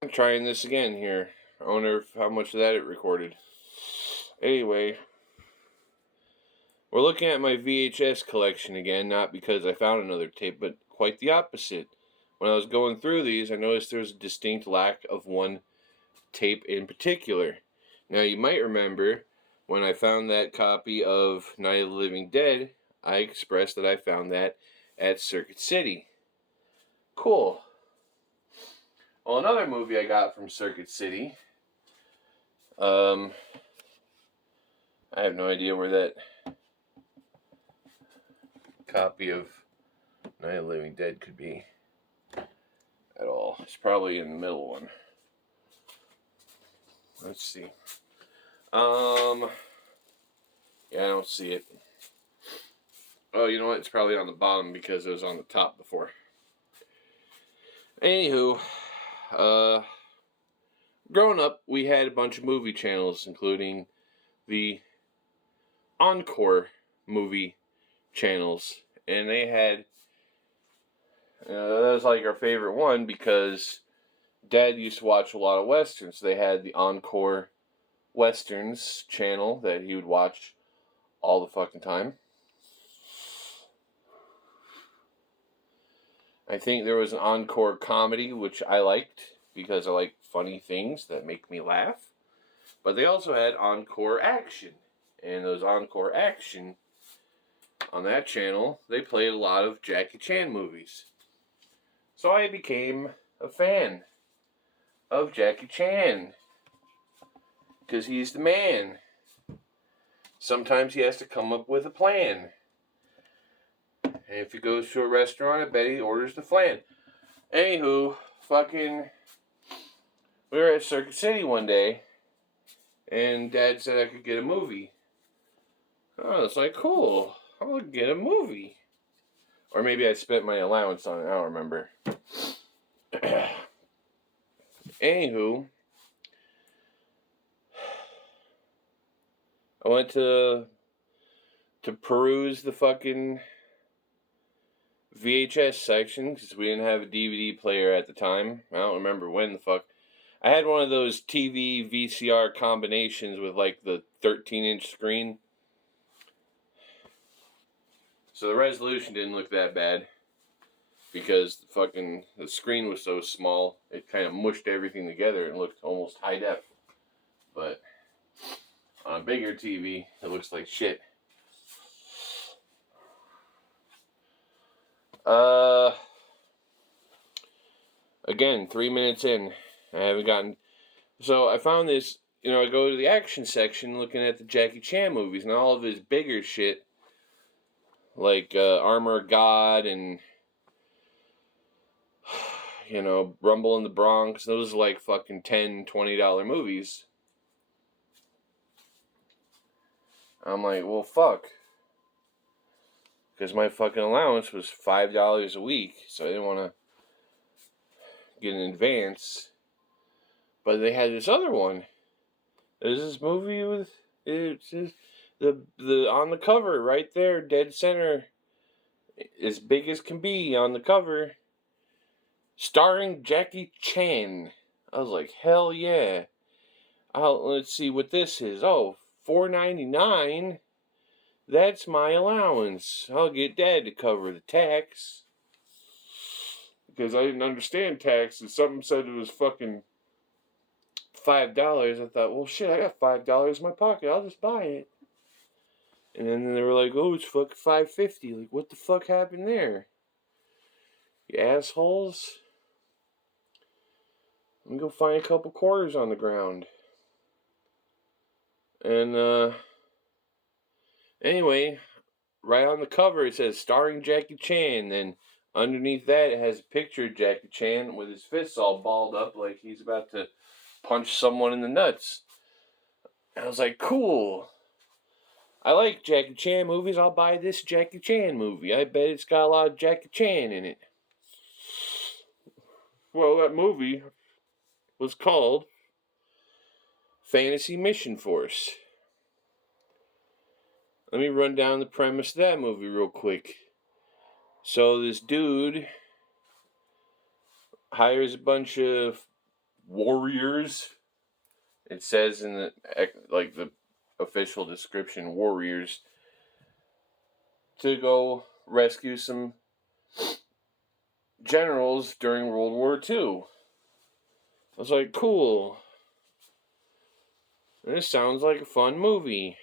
I'm trying this again here. I wonder how much of that it recorded. Anyway, we're looking at my VHS collection again, not because I found another tape, but quite the opposite. When I was going through these, I noticed there was a distinct lack of one tape in particular. Now, you might remember when I found that copy of Night of the Living Dead, I expressed that I found that at Circuit City. Cool. Well, another movie I got from Circuit City, I have no idea where that copy of Night of the Living Dead could be at all. It's probably in the middle one. Let's see. Yeah, I don't see it. Oh, you know what? It's probably on the bottom because it was on the top before. Anywho, growing up, we had a bunch of movie channels, including the encore movie channels, and they had that was like our favorite one because Dad used to watch a lot of westerns. They had the encore westerns channel that he would watch all the fucking time. I think there was an encore comedy, which I liked because I like funny things that make me laugh. But they also had encore action. And those encore action, on that channel, they played a lot of Jackie Chan movies. So I became a fan of Jackie Chan. Because he's the man. Sometimes he has to come up with a plan. And if he goes to a restaurant, I bet he orders the flan. Anywho, we were at Circuit City one day, and Dad said I could get a movie. Oh, it's like, cool, I'll get a movie. Or maybe I spent my allowance on it, I don't remember. Anywho, I went to peruse the fucking VHS section because we didn't have a DVD player at the time. I don't remember when the fuck. I had one of those TV VCR combinations with like the 13-inch screen. So the resolution didn't look that bad because the screen was so small, it kind of mushed everything together and looked almost high def. But on a bigger TV, it looks like shit. Again, 3 minutes in, I haven't gotten. So I found this. I go to the action section looking at the Jackie Chan movies and all of his bigger shit, like Armor of God and Rumble in the Bronx. Those are like fucking $10, $20 movies. I'm like, well, fuck. Because my fucking allowance was $5 a week, so I didn't want to get an advance. But they had this other one. There's this movie with it's just the on the cover right there, dead center, as big as can be on the cover, starring Jackie Chan. I was like, hell yeah! Let's see what this is. Oh, $4.99. That's my allowance. I'll get Dad to cover the tax. Because I didn't understand taxes. Something said it was fucking $5. I thought, well, shit, I got $5 in my pocket. I'll just buy it. And then they were like, oh, it's fucking $5.50. Like, what the fuck happened there? You assholes. Let me go find a couple quarters on the ground. And, anyway, right on the cover it says starring Jackie Chan. Then underneath that it has a picture of Jackie Chan with his fists all balled up like he's about to punch someone in the nuts. And I was like, cool. I like Jackie Chan movies. I'll buy this Jackie Chan movie. I bet it's got a lot of Jackie Chan in it. Well, that movie was called Fantasy Mission Force. Let me run down the premise of that movie real quick. So this dude hires a bunch of warriors. It says in the official description, warriors, to go rescue some generals during World War II. I was like, cool. This sounds like a fun movie.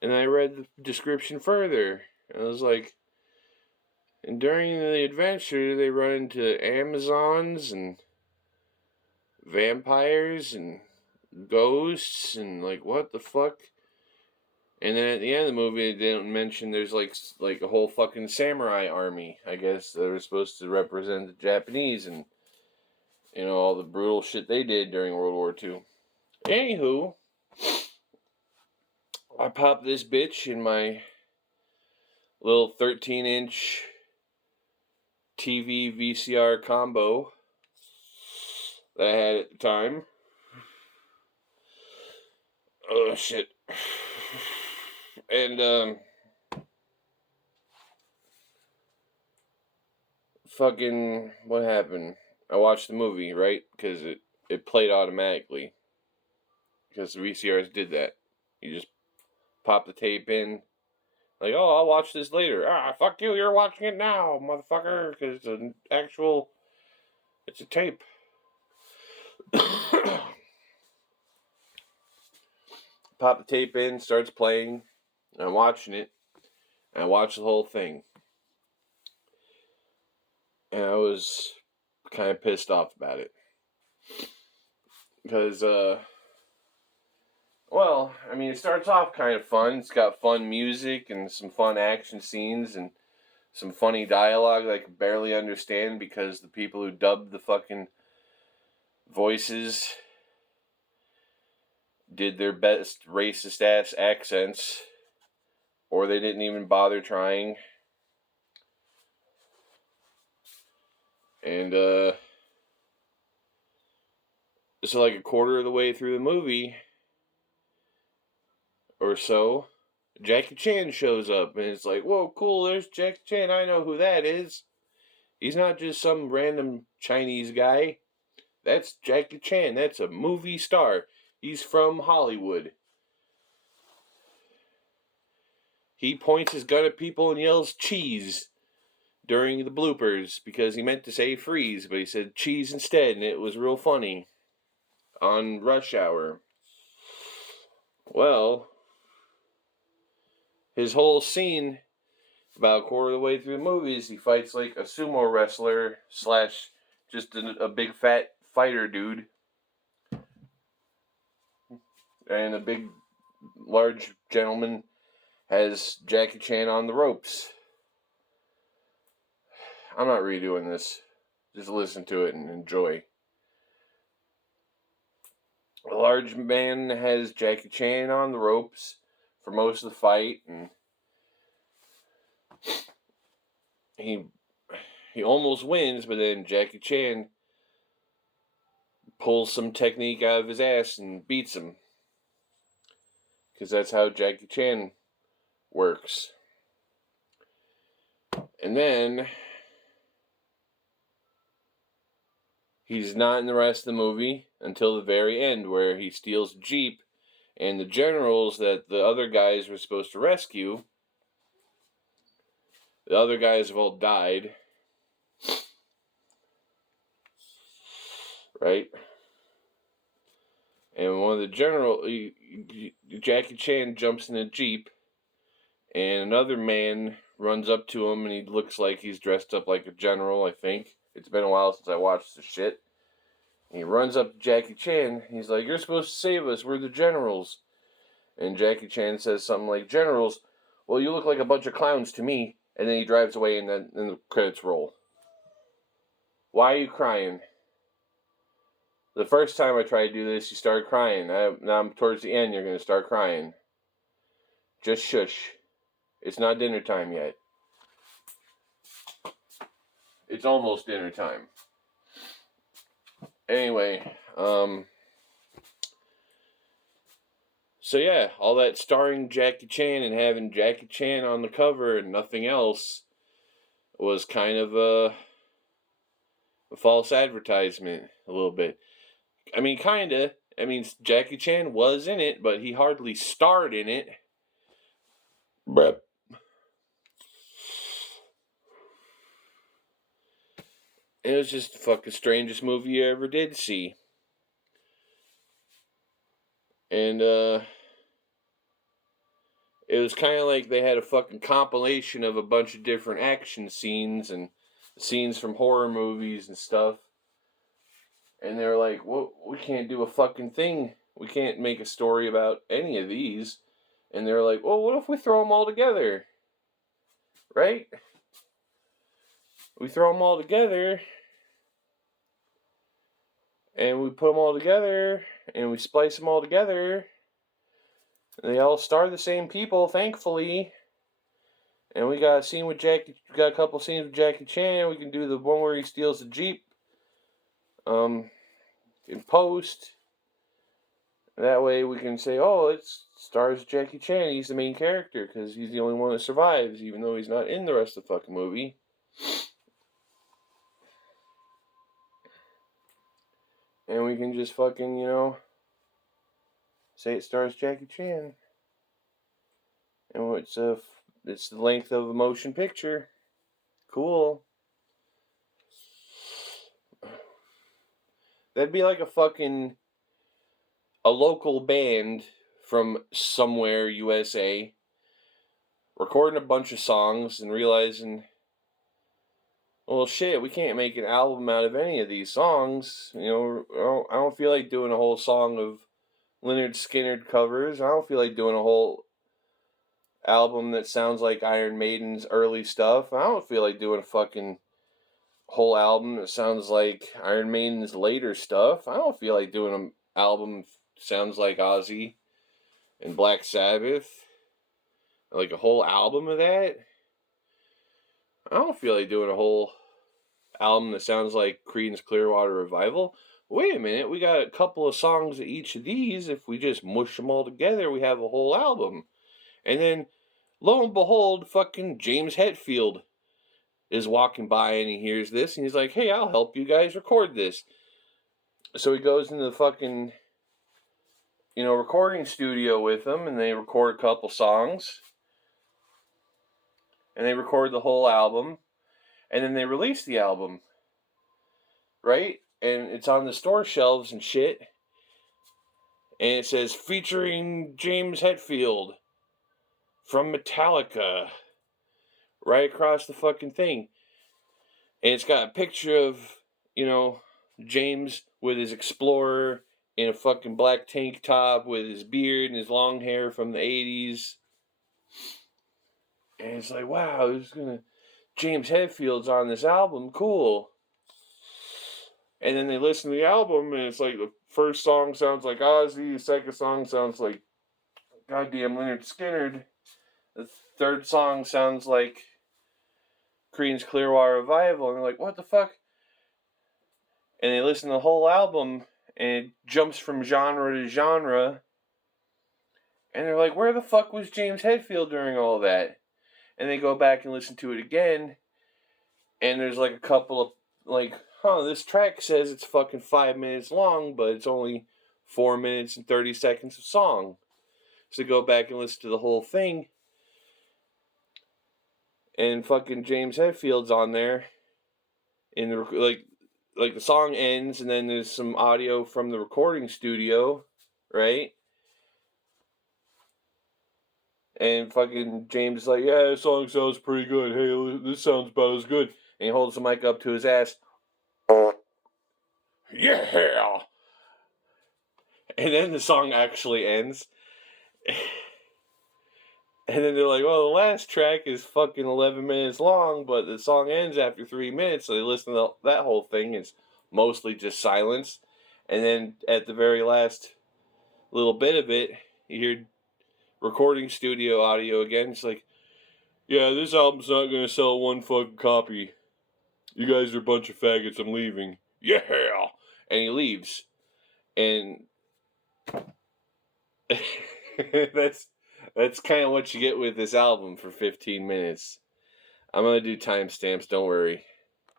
And I read the description further. And I was like, and during the adventure, they run into Amazons and vampires and ghosts and like, what the fuck? And then at the end of the movie, they didn't mention there's like a whole fucking samurai army. I guess they were supposed to represent the Japanese and all the brutal shit they did during World War II. Anywho, I popped this bitch in my little 13-inch TV VCR combo that I had at the time. Oh shit. And fucking what happened? I watched the movie, right? Because it played automatically. Because the VCRs did that. You just pop the tape in. Like, oh, I'll watch this later. Ah, fuck you, you're watching it now, motherfucker. Because it's a tape. Pop the tape in, starts playing. I'm watching it. And I watched the whole thing. And I was kind of pissed off about it. Because, well, I mean, it starts off kind of fun. It's got fun music and some fun action scenes and some funny dialogue that I can barely understand because the people who dubbed the fucking voices did their best racist ass accents, or they didn't even bother trying. And so like a quarter of the way through the movie or so, Jackie Chan shows up, and it's like, whoa, cool, there's Jackie Chan, I know who that is. He's not just some random Chinese guy. That's Jackie Chan, that's a movie star. He's from Hollywood. He points his gun at people and yells cheese during the bloopers because he meant to say freeze, but he said cheese instead, and it was real funny on Rush Hour. Well, his whole scene, about a quarter of the way through the movies, he fights like a sumo wrestler / just a big fat fighter dude. And a big, large gentleman has Jackie Chan on the ropes. I'm not redoing this. Just listen to it and enjoy. A large man has Jackie Chan on the ropes for most of the fight, and he almost wins, but then Jackie Chan pulls some technique out of his ass and beats him. Because that's how Jackie Chan works. And then he's not in the rest of the movie until the very end, where he steals a Jeep, and the generals that the other guys were supposed to rescue, the other guys have all died. Right? And one of the Jackie Chan jumps in a Jeep, and another man runs up to him, and he looks like he's dressed up like a general, I think. It's been a while since I watched this shit. And he runs up to Jackie Chan. He's like, you're supposed to save us. We're the generals. And Jackie Chan says something like, generals? Well, you look like a bunch of clowns to me. And then he drives away, and then the credits roll. Why are you crying? The first time I tried to do this, you started crying. Now I'm towards the end, you're going to start crying. Just shush. It's not dinner time yet. It's almost dinner time. Anyway, so yeah, all that starring Jackie Chan and having Jackie Chan on the cover and nothing else was kind of a false advertisement a little bit. I mean, kinda. I mean, Jackie Chan was in it, but he hardly starred in it. Bruh. It was just the fucking strangest movie you ever did see. And, it was kind of like they had a fucking compilation of a bunch of different action scenes and scenes from horror movies and stuff. And they were like, well, we can't do a fucking thing. We can't make a story about any of these. And they were like, well, what if we throw them all together? Right? We throw them all together. And we put them all together. And we splice them all together. And they all star the same people, thankfully. And we got a couple scenes with Jackie Chan. We can do the one where he steals the Jeep. In post. That way we can say, oh, it stars Jackie Chan. He's the main character because he's the only one that survives, even though he's not in the rest of the fucking movie. And we can just fucking, say it stars Jackie Chan. And it's the length of a motion picture. Cool. That'd be like a local band from somewhere, USA, recording a bunch of songs and realizing, well, shit, we can't make an album out of any of these songs. I don't feel like doing a whole song of Lynyrd Skynyrd covers. I don't feel like doing a whole album that sounds like Iron Maiden's early stuff. I don't feel like doing a fucking whole album that sounds like Iron Maiden's later stuff. I don't feel like doing an album that sounds like Ozzy and Black Sabbath. Like a whole album of that. I don't feel like doing a whole album that sounds like Creedence Clearwater Revival. Wait a minute, we got a couple of songs of each of these. If we just mush them all together, we have a whole album. And then, lo and behold, fucking James Hetfield is walking by and he hears this and he's like, hey, I'll help you guys record this. So he goes into the fucking, recording studio with them and they record a couple songs. And they record the whole album. And then they release the album. Right? And it's on the store shelves and shit. And it says, featuring James Hetfield from Metallica. Right across the fucking thing. And it's got a picture of, James with his Explorer in a fucking black tank top with his beard and his long hair from the 80s. And it's like, wow, James Hetfield's on this album, cool. And then they listen to the album, and it's like the first song sounds like Ozzy, the second song sounds like goddamn Lynyrd Skynyrd, the third song sounds like Creedence Clearwater Revival, and they're like, what the fuck? And they listen to the whole album, and it jumps from genre to genre, and they're like, where the fuck was James Hetfield during all that? And they go back and listen to it again, and there's like a couple of, this track says it's fucking 5 minutes long, but it's only 4 minutes and 30 seconds of song. So go back and listen to the whole thing, and fucking James Hetfield's on there, in the, the song ends, and then there's some audio from the recording studio, right? And fucking James is like, yeah, this song sounds pretty good. Hey, this sounds about as good. And he holds the mic up to his ass. Yeah! And then the song actually ends. And then they're like, well, the last track is fucking 11 minutes long, but the song ends after 3 minutes. So they listen to that whole thing. It's mostly just silence. And then at the very last little bit of it, you hear recording studio audio again. It's like, yeah, this album's not going to sell one fucking copy. You guys are a bunch of faggots. I'm leaving. Yeah! And he leaves. And that's kind of what you get with this album for 15 minutes. I'm going to do timestamps, don't worry.